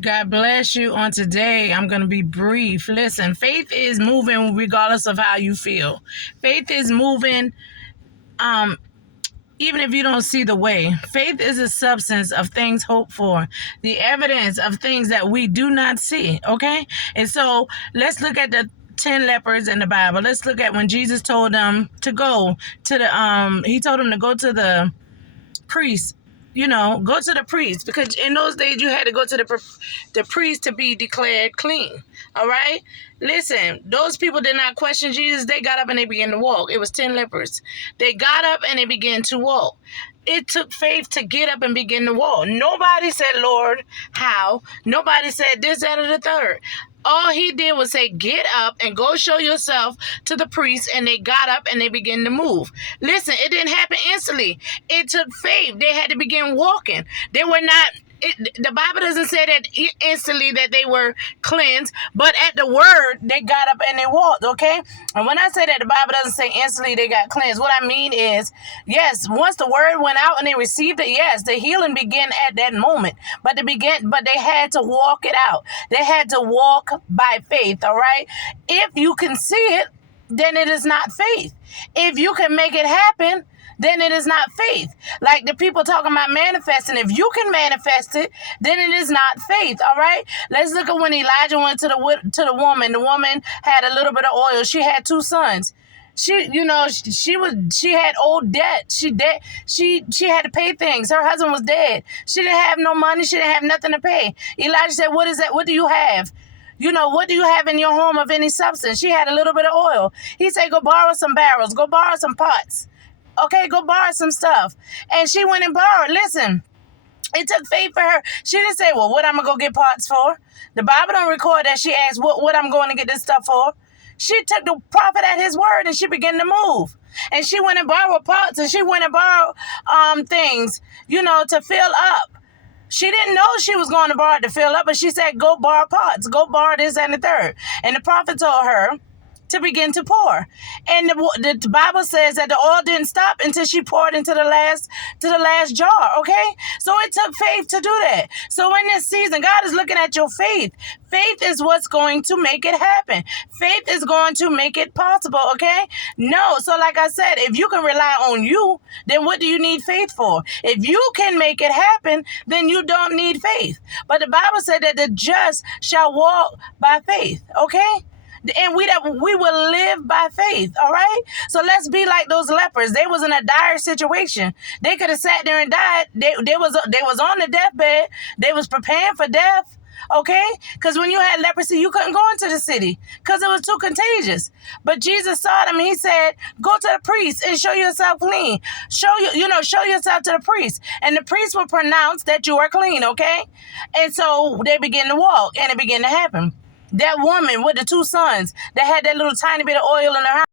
God bless you on today. I'm going to be brief. Listen, faith is moving regardless of how you feel. Faith is moving um even if you don't see the way. Faith is a substance of things hoped for, the evidence of things that we do not see, okay? And so let's look at the 10 lepers in the Bible. Let's look at when Jesus told them to go to the he told them to go to the priest, go to the priest, because in those days you had to go to the priest to be declared clean. All right, listen, those people did not question Jesus. They got up and they began to walk. It was 10 lepers. They got up and they began to walk. It took faith to get up and begin to walk. Nobody said, Lord, how? Nobody said this, that, or the third. All he did was say, get up and go show yourself to the priest. And they got up and they began to move. Listen, it didn't happen instantly. It took faith. They had to begin walking. They were not, the Bible doesn't say that instantly that they were cleansed, but at the word, they got up and they walked, okay? And when I say that the Bible doesn't say instantly they got cleansed, what I mean is, yes, once the word went out and they received it, yes, the healing began at that moment, but they had to walk it out. They had to walk by faith, all right? If you can see it, then it is not faith. If you can make it happen, then it is not faith. Like the people talking about manifesting. If you can manifest it, then it is not faith. All right. Let's look at when Elijah went to the woman. The woman had a little bit of oil. She had 2 sons. She had old debt. She had to pay things. Her husband was dead. She didn't have no money. She didn't have nothing to pay. Elijah said, "What is that? What do you have? What do you have in your home of any substance?" She had a little bit of oil. He said, "Go borrow some barrels. Go borrow some pots. Okay, go borrow some stuff." And she went and borrowed. Listen, it took faith for her. She didn't say, well, what I'm going to go get pots for? The Bible don't record that she asked what I'm going to get this stuff for. She took the prophet at his word and she began to move. And she went and borrowed pots and she went and borrowed things, to fill up. She didn't know she was going to borrow it to fill up, but she said, go borrow pots, go borrow this and the third. And the prophet told her to begin to pour. And the Bible says that the oil didn't stop until she poured into the last jar, okay? So it took faith to do that. So in this season, God is looking at your faith. Faith is what's going to make it happen. Faith is going to make it possible, okay? No, so like I said, if you can rely on you, then what do you need faith for? If you can make it happen, then you don't need faith. But the Bible said that the just shall walk by faith, okay? And we will live by faith, all right? So let's be like those lepers. They was in a dire situation. They could have sat there and died. They was on the deathbed. They was preparing for death, okay? Because when you had leprosy, you couldn't go into the city because it was too contagious. But Jesus saw them and he said, go to the priest and show yourself clean. Show yourself to the priest. And the priest will pronounce that you are clean, okay? And so they begin to walk and it began to happen. That woman with the 2 sons that had that little tiny bit of oil in her house,